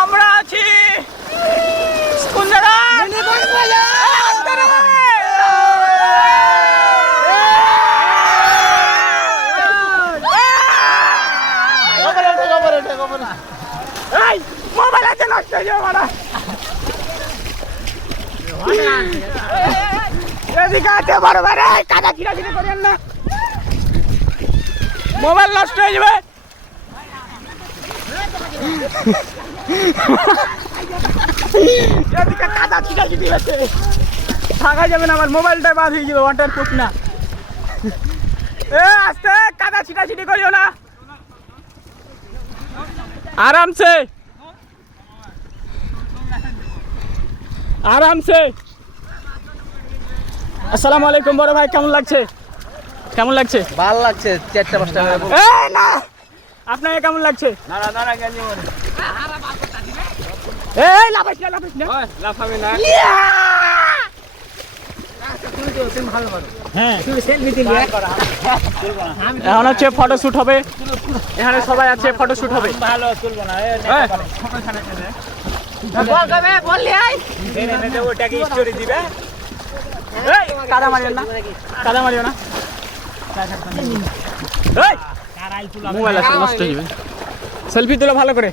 আমরা আছি কুঞ্জারা মোবাইল আছে নষ্ট হয়ে যাবে মারা এদিকে আছে বড় বড় কাদা ছিড়াছিড়ি করেন না মোবাইল নষ্ট হয়ে যাবে এদিকে কাদা ছিড়াছিড়ি হচ্ছে থাকা যাবে না আমার মোবাইলটা বাদ হয়ে যাবে ওয়াটার প্রুফ না আস্তে কাদা ছিটাছিটি করিও না আরামসে আরামসে আসসালামু আলাইকুম বড় ভাই কেমন লাগছে ভালো লাগছে 4টা 5টা না আপনাকে কেমন লাগছে লাফাইস না লাফাবে না এখন হচ্ছে ফটোশুট হবে এখানে সবাই আছে ফটোশুট হবে ভালো তুলবো না ওটাকে স্টোরি দিবে কাদা মারিও না মোবাইল আছে নষ্ট হয়ে যাবে সেলফি তুলো ভালো করে